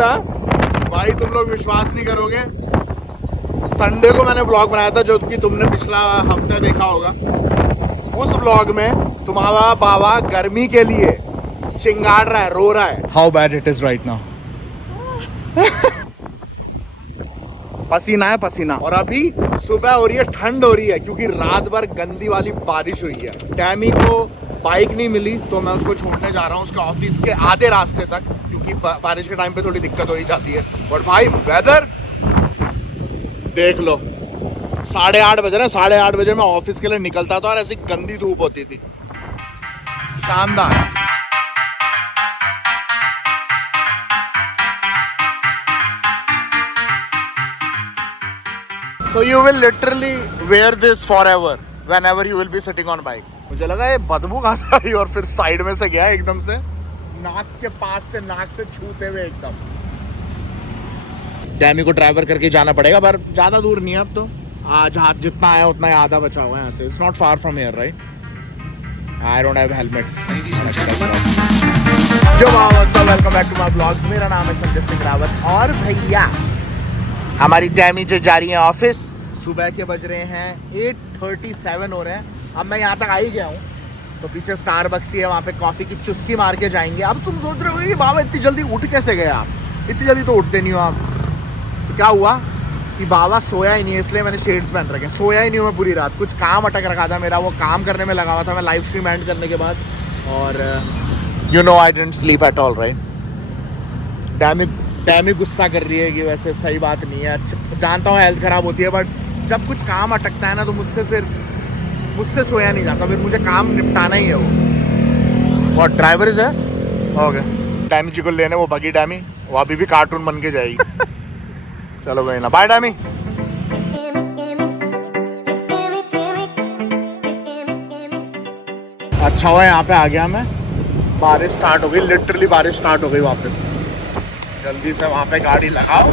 Food है भाई, तुम लोग विश्वास नहीं करोगे। संडे को मैंने व्लॉग बनाया था जो कि तुमने पिछला हफ्ते देखा होगा। उस व्लॉग में तुम्हारा बाबा गर्मी के लिए चिंगाड़ रहा है, रो रहा है। How bad it is right now. पसीना है पसीना। और अभी सुबह हो रही है, ठंड हो रही है क्योंकि रात भर गंदी वाली बारिश हुई है। टैमी को बाइक नहीं मिली तो मैं उसको छोड़ने जा रहा हूँ उसके ऑफिस के आधे रास्ते तक, क्योंकि बारिश के टाइम पे थोड़ी दिक्कत हो ही जाती है। और भाई वेदर देख लो, 8:30 बजे ना, 8:30 बजे मैं ऑफिस के लिए निकलता था और ऐसी गंदी धूप होती थी। शानदार। So you will literally wear this forever whenever you will be sitting on bike. मुझे लगा ये बदबू कहाँ से आई और फिर साइड में से गया एकदम से, नाक के पास से, नाक से छूते हुए एकदम। टैमी को ड्राइवर करके जाना पड़ेगा, पर ज़्यादा दूर नहीं है अब तो। आज हाथ जितना आया उतना ही आधा बचा हुआ है यहाँ से। It's not far from here right. I don't have helmet. जो welcome back to my blogs. मेरा नाम है संजय सिंह रावत और भैया हमारी टैमी जो जा रही है ऑफिस। सुबह के बज रहे हैं 8:37 हो रहे हैं। अब मैं यहाँ तक आ ही गया हूँ, तो पीछे स्टारबक्स ही है, वहाँ पे कॉफ़ी की चुस्की मार के जाएंगे। अब तुम सोच रहे हो कि बाबा इतनी जल्दी उठ कैसे गए आप, इतनी जल्दी तो उठते नहीं हो आप। तो क्या हुआ कि बाबा सोया ही नहीं है, इसलिए मैंने शेड्स पहन रखे। सोया ही नहीं हूँ मैं पूरी रात, कुछ काम अटक रखा था मेरा, वो काम करने में लगा हुआ था मैं लाइव स्ट्रीम एंड करने के बाद। और you know I didn't sleep at all right. Tammy गुस्सा कर रही है कि वैसे सही बात नहीं है, जानता हूँ हेल्थ ख़राब होती है, बट जब कुछ काम अटकता है ना तो मुझसे सोया नहीं जाता, फिर मुझे काम निपटाना ही है। वो और ड्राइवर है ओके। टैमी जी को लेने वो भगी टैमी, वो अभी भी कार्टून बन के जाएगी। चलो गई ना, बाय टैमी। अच्छा हुआ यहाँ पे आ गया मैं, बारिश स्टार्ट हो गई, लिटरली बारिश स्टार्ट हो गई वापस। जल्दी से वहाँ पे गाड़ी लगाओ।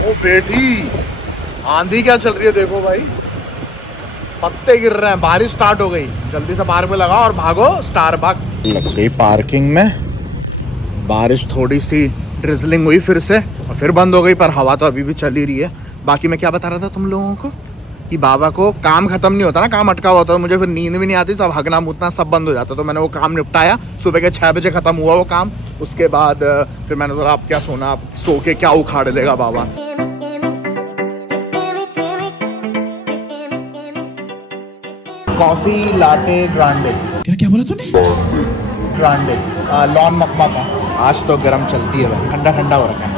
ओ बेटी, आंधी क्या चल रही है देखो भाई, पत्ते गिर रहे हैं, बारिश स्टार्ट हो गई। जल्दी से पार्क में लगाओ और भागो स्टारबक्स। लग गई पार्किंग में। बारिश थोड़ी सी ड्रिजलिंग हुई फिर से और फिर बंद हो गई, पर हवा तो अभी भी चल ही रही है। बाकी मैं क्या बता रहा था तुम लोगों को कि बाबा को काम खत्म नहीं होता ना, काम अटका हुआ होता, मुझे फिर नींद भी नहीं आती, सब हगना मुतना सब बंद हो जाता। तो मैंने वो काम निपटाया, सुबह के 6 बजे ख़त्म हुआ वो काम। उसके बाद फिर मैंने बोला अब क्या सोना, अब सो के क्या उखाड़ लेगा बाबा। Coffee latte Grande. क्या बोला तूने? ग्रांडे लॉन मकमा का। आज तो गर्म चलती है भाई, ठंडा ठंडा हो रखा है।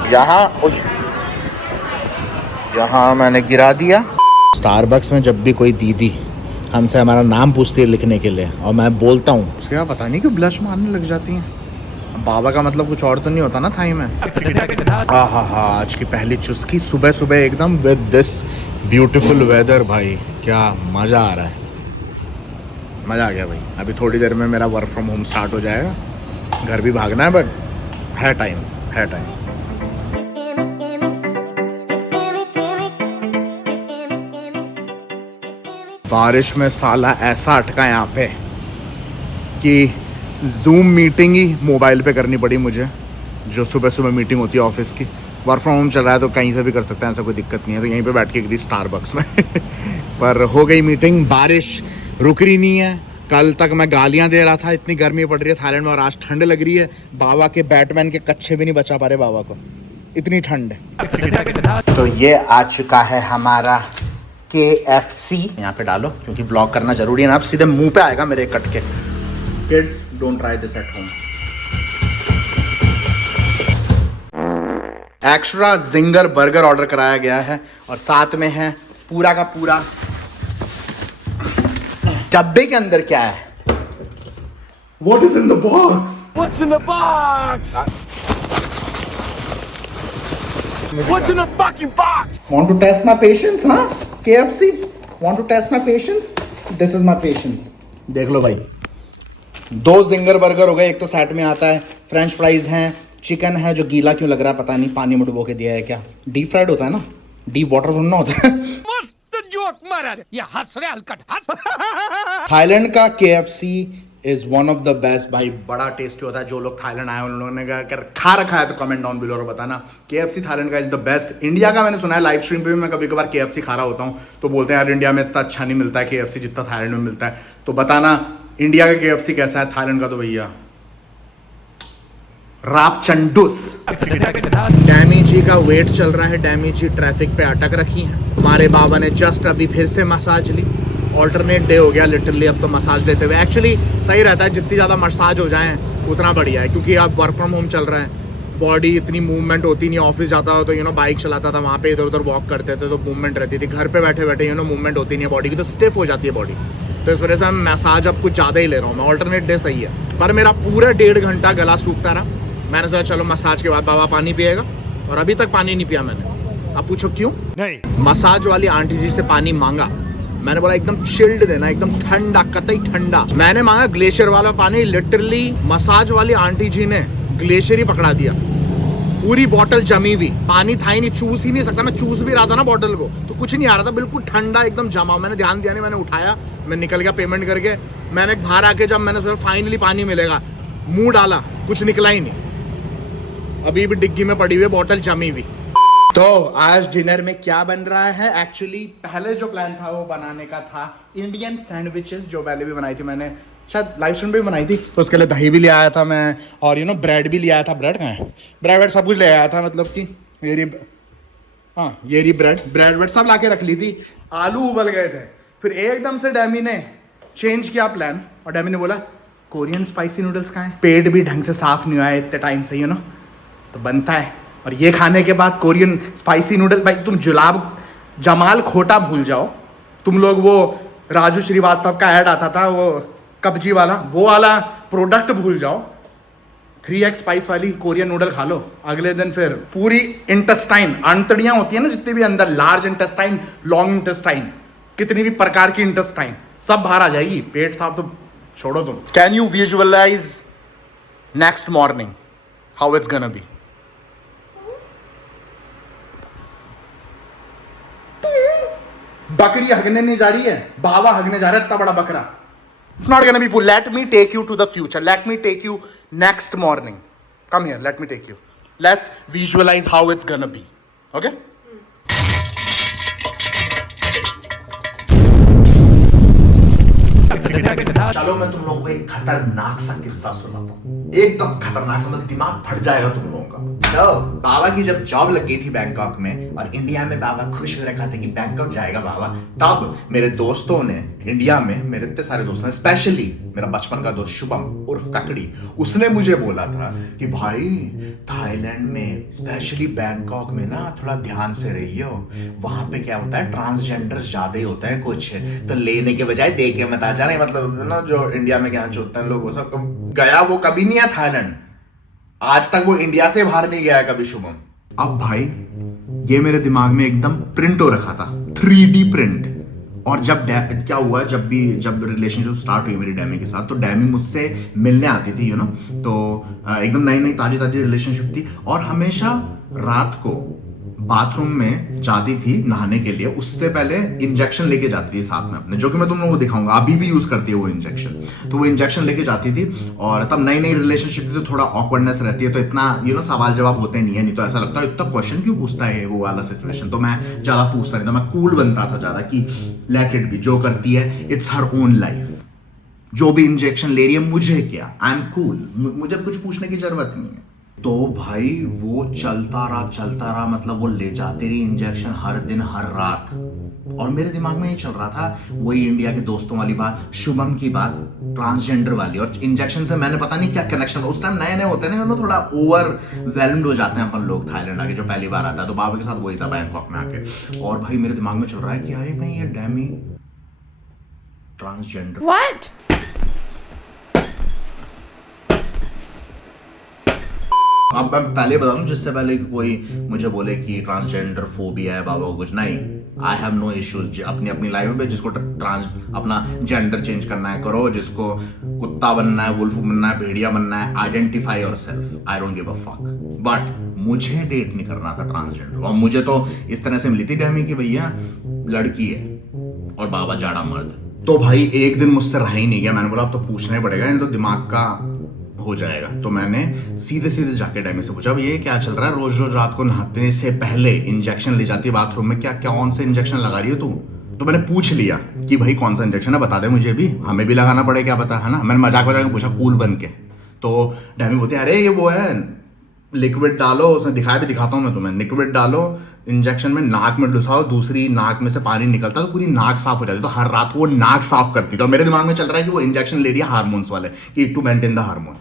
यहाँ मैंने गिरा दिया। स्टारबक्स में जब भी कोई दीदी हमसे हमारा नाम पूछती है लिखने के लिए और मैं बोलता हूँ, उसके बाद पता नहीं क्यों ब्लश मारने लग जाती हैं। बाबा का मतलब कुछ और तो नहीं होता ना थाई में। हाँ, आज की पहली चुस्की सुबह सुबह एकदम विद दिस ब्यूटीफुल वेदर। भाई क्या मज़ा आ रहा है, मज़ा आ गया भाई। अभी थोड़ी देर में मेरा वर्क फ्रॉम होम स्टार्ट हो जाएगा, घर भी भागना है, बट है टाइम। बारिश में साला ऐसा अटका यहाँ पे कि जूम मीटिंग ही मोबाइल पे करनी पड़ी मुझे, जो सुबह सुबह मीटिंग होती है ऑफिस की। वर्क फ्रॉम होम चल रहा है तो कहीं से भी कर सकते हैं, ऐसा कोई दिक्कत नहीं है। तो यहीं पे बैठ के करी स्टारबक्स में। पर हो गई मीटिंग, बारिश रुक रही नहीं है। कल तक मैं गालियाँ दे रहा था, इतनी गर्मी पड़ रही है थाईलैंड में, और आज ठंड लग रही है। बाबा के बैटमैन के कच्छे भी नहीं बचा पा रहे बाबा को, इतनी ठंड है। तो ये आ चुका है हमारा KFC। यहाँ पे डालो क्योंकि ब्लॉग करना जरूरी है ना, अब सीधे मुंह पे आएगा मेरे कट के। Kids don't try this at home. Extra ginger burger order कराया गया है और साथ में है पूरा का पूरा। डब्बे के अंदर क्या है? What is in the box? What's in the box? What's in the fucking box? Want to test my patience, huh? KFC? Want to test my patience? This is my patience. देख लो भाई, 2 जिंगर बर्गर हो गए। एक तो set में आता है, French fries हैं, चिकन है जो गीला क्यों लग रहा है पता नहीं, पानी में डुबो के दिया है क्या? डीप फ्राइड होता है ना, डीप वाटर थोड़ा ना होता है। मस्त जोक मारा रे, ये हंस रहे हलकट हंस। थाईलैंड का KFC is one of the best भाई, बड़ा टेस्टी होता है। जो लोग थाईलैंड आए उन लोगों ने अगर खा रखा है तो कमेंट डाउन बिलो और बताना। KFC थाईलैंड का इज द बेस्ट। इंडिया का मैंने सुना है, लाइव स्ट्रीम पे भी मैं कभी कभार KFC खा रहा होता हूँ तो बोलते हैं यार इंडिया में इतना अच्छा नहीं मिलता है KFC जितना थाईलैंड में मिलता है। तो बताना इंडिया का KFC कैसा है, थाईलैंड का तो भैया राप चंडूस। डैमी जी का वेट चल रहा है, डैमी जी ट्रैफिक पे अटक रखी हैं। हमारे बाबा ने जस्ट अभी फिर से मसाज ली, ऑल्टरनेट डे हो गया लिटरली अब तो मसाज लेते हुए। एक्चुअली सही रहता है, जितनी ज़्यादा मसाज हो जाए उतना बढ़िया है, क्योंकि अब वर्क फ्रॉम होम चल रहा है, बॉडी इतनी मूवमेंट होती नहीं। ऑफिस जाता हो तो बाइक चलाता था, वहाँ पे इधर उधर वॉक करते थे तो मूवमेंट रहती थी। घर पे बैठे बैठे मूवमेंट होती नहीं है बॉडी की, तो स्टिफ हो जाती है बॉडी। तो इस वजह से मैं मसाज अब कुछ ज़्यादा ही ले रहा हूँ मैं। ऑल्टरनेट डे सही है, पर मेरा पूरा 1.5 घंटा गला सूखता रहा। मैंने सोचा चलो मसाज के बाद बाबा पानी पिएगा, और अभी तक पानी नहीं पिया मैंने। अब पूछो क्यों? नहीं, मसाज वाली आंटी जी से पानी मांगा, मैंने बोला एकदम चिल्ड देना, एकदम ठंडा, कतई ठंडा। मैंने मांगा ग्लेशियर वाला पानी, लिटरली मसाज वाली आंटी जी ने ग्लेशियर ही पकड़ा दिया। पूरी बोतल जमी हुई, पानी था ही नहीं, चूस ही नहीं सकता। मैं चूस भी रहा था ना बोतल को तो कुछ नहीं आ रहा था, बिल्कुल ठंडा एकदम जमा। मैंने ध्यान दिया नहीं, मैंने उठाया, मैं निकल गया पेमेंट करके। मैंने बाहर आके जब मैंने सोचा फाइनली पानी मिलेगा, मुंह डाला, कुछ निकला ही नहीं। अभी भी डिग्गी में पड़ी हुई बोतल जमी हुई। तो आज डिनर में क्या बन रहा है? एक्चुअली पहले जो प्लान था वो बनाने का था इंडियन सैंडविचेस, जो पहले भी बनाई थी मैंने, शायद लाइव स्ट्रीम पे भी बनाई थी। तो उसके लिए दही भी ले आया था मैं, और ब्रेड भी ले आया था। ब्रेड कहाँ है? ब्रेड सब कुछ ले आया था, मतलब कि ये रही ब्रेड सब ला के रख ली थी। आलू उबल गए थे, फिर एकदम से डैमी ने चेंज किया प्लान, और डैमी ने बोला कोरियन स्पाइसी नूडल्स कहाँ हैं? पेट भी ढंग से साफ नहीं हुआ है इतने टाइम से, तो बनता है। और ये खाने के बाद कोरियन स्पाइसी नूडल, भाई तुम जमाल खोटा भूल जाओ। तुम लोग वो राजू श्रीवास्तव का ऐड आता था, वो कब्जी वाला, वो वाला प्रोडक्ट भूल जाओ। 3x स्पाइस वाली कोरियन नूडल खा लो, अगले दिन फिर पूरी इंटेस्टाइन, अंतड़ियां होती है ना जितने भी अंदर, लार्ज इंटेस्टाइन, लॉन्ग इंटेस्टाइन, कितनी भी प्रकार की इंटेस्टाइन सब बाहर आ जाएगी। पेट साफ तो छोड़ो तुम। Can you visualise next morning how it's gonna be? बकरी हगने नहीं जा रही है, बाबा हगने जा रहा है, इतना बड़ा बकरा। It's not gonna be cool. Let me take you to the future. Let me take you next morning. Come here, let me take you. Let's visualize how it's gonna be. Okay? चलो मैं तुम लोगों को एक खतरनाक सा किस्सा सुनाता हूँ, एकदम खतरनाक सा, मतलब दिमाग फट जाएगा तुम लोगों का। तो बाबा की जब जॉब लग गई थी बैंकॉक में, और इंडिया में बाबा खुश हो रखा था कि बैंकॉक जाएगा बाबा, तब मेरे दोस्तों ने, इंडिया में मेरे इतने सारे दोस्त हैं, स्पेशली मेरा बचपन का दोस्त शुभम उर्फ ककड़ी, उसने मुझे बोला था कि भाई थाईलैंड में स्पेशली बैंकॉक में ना थोड़ा ध्यान से रहियो, वहां पे क्या होता है ट्रांसजेंडर्स ज्यादा ही होते हैं कुछ, तो लेने के बजाय दे के मत आ जाना। मतलब ना जो इंडिया में क्या होते हैं लोग, वो सब गया, वो कभी नहीं है थाईलैंड, आज तक वो इंडिया से बाहर नहीं गया है कभी शुभम। अब भाई ये मेरे दिमाग में एकदम प्रिंट हो रखा था, 3D प्रिंट। और जब क्या हुआ, जब रिलेशनशिप स्टार्ट हुई मेरी डैमी के साथ, तो डैमी मुझसे मिलने आती थी तो एकदम नई ताजी रिलेशनशिप थी, और हमेशा रात को बाथरूम में जाती थी नहाने के लिए, उससे पहले इंजेक्शन लेके जाती थी साथ में अपने, जो कि मैं तुम लोगों को दिखाऊंगा, अभी भी यूज करती है वो इंजेक्शन। तो वो इंजेक्शन लेके जाती थी, और तब नई रिलेशनशिप थी तो थोड़ा ऑकवर्डनेस रहती है, तो इतना सवाल जवाब होते नहीं है, नहीं तो ऐसा लगता है इतना क्वेश्चन क्यों पूछता है वो वाला सिचुएशन। तो मैं ज्यादा पूछता नहीं था, मैं कूल बनता था ज्यादा कि लेट इट बी, जो करती है इट्स हर ओन लाइफ, जो भी इंजेक्शन ले रही है मुझे क्या, आई एम कूल, मुझे कुछ पूछने की जरूरत नहीं है। तो भाई वो चलता रहा, मतलब वो ले जाते रही इंजेक्शन हर दिन हर रात, और मेरे दिमाग में ये चल रहा था वही इंडिया के दोस्तों वाली बात, शुभम की बात, ट्रांसजेंडर वाली, और इंजेक्शन से मैंने पता नहीं क्या कनेक्शन। उस टाइम नए होते हैं ना, थोड़ा ओवरवेल्म्ड हो जाते हैं अपन लोग थाईलैंड आके, जो पहली बार आता है, तो बाबा के साथ वही था बैंकॉक में आके। और भाई मेरे दिमाग में चल रहा है कि अरे कहीं ये डैमी ट्रांसजेंडर। What? अब मैं पहले बता दूं, जिससे पहले कि कोई मुझे बोले कि ट्रांसजेंडर फोबिया है बाबा कुछ नहीं, आई हैव नो इश्यूज अपनी लाइफ में। जिसको अपना जेंडर चेंज करना है करो, जिसको कुत्ता बनना है, वुल्फ बनना है, भेड़िया बनना है, identify yourself, I don't give a fuck. But मुझे डेट नहीं करना था ट्रांसजेंडर, और मुझे तो इस तरह से मिली थी डैमी की भैया लड़की है और बाबा जाड़ा मर्द, तो भाई एक दिन मुझसे रहा ही नहीं गया, मैंने बोला अब तो पूछना ही पड़ेगा, नहीं तो दिमाग का हो जाएगा। तो मैंने सीधे सीधे जाके डैमी से पूछा भैया क्या चल रहा है, रोज रोज रात को नहाने से पहले इंजेक्शन ले जाती है बाथरूम में, क्या क्या कौन से इंजेक्शन लगा रही हो तू? तो मैंने पूछ लिया कि भाई कौन सा इंजेक्शन है, बता दे मुझे भी, हमें भी लगाना पड़े क्या पता, है ना। मैंने मजाक मजाक में पूछा कूल बन के। तो डैमी बोलते अरे ये वो है लिक्विड डालो, उसने दिखाया भी, दिखाता हूँ मैं तुम्हें, लिक्विड डालो इंजेक्शन में, नाक में घुसाओ, दूसरी नाक में से पानी निकलता तो पूरी नाक साफ हो जाती। तो हर रात वो नाक साफ करती। तो मेरे दिमाग में चल रहा है कि वो इंजेक्शन ले रही है हार्मोन्स वाले, कि टू मेंटेन द हार्मोन।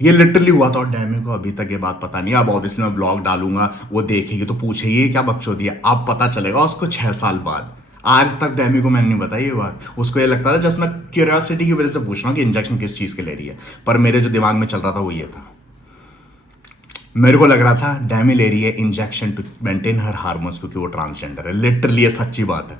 ये लिटरली हुआ था और डैमी को अभी तक ये बात पता नहीं। अब ऑब्वियसली मैं ब्लॉग डालूंगा, वो देखेगी तो पूछेगी ये क्या बकचोदी है, अब पता चलेगा उसको 6 साल बाद। आज तक डैमी को मैंने नहीं बताई ये बात, उसको ये लगता था जस्ट मैं क्यूरियोसिटी की वजह से पूछ रहा हूँ कि इंजेक्शन किस चीज़ के ले रही है। पर मेरे जो दिमाग में चल रहा था वो ये था, मेरे को लग रहा था डैमी ले रही है injection to maintain her hormones, क्योंकि वो ट्रांसजेंडर है। लिटरली ये सच्ची बात है।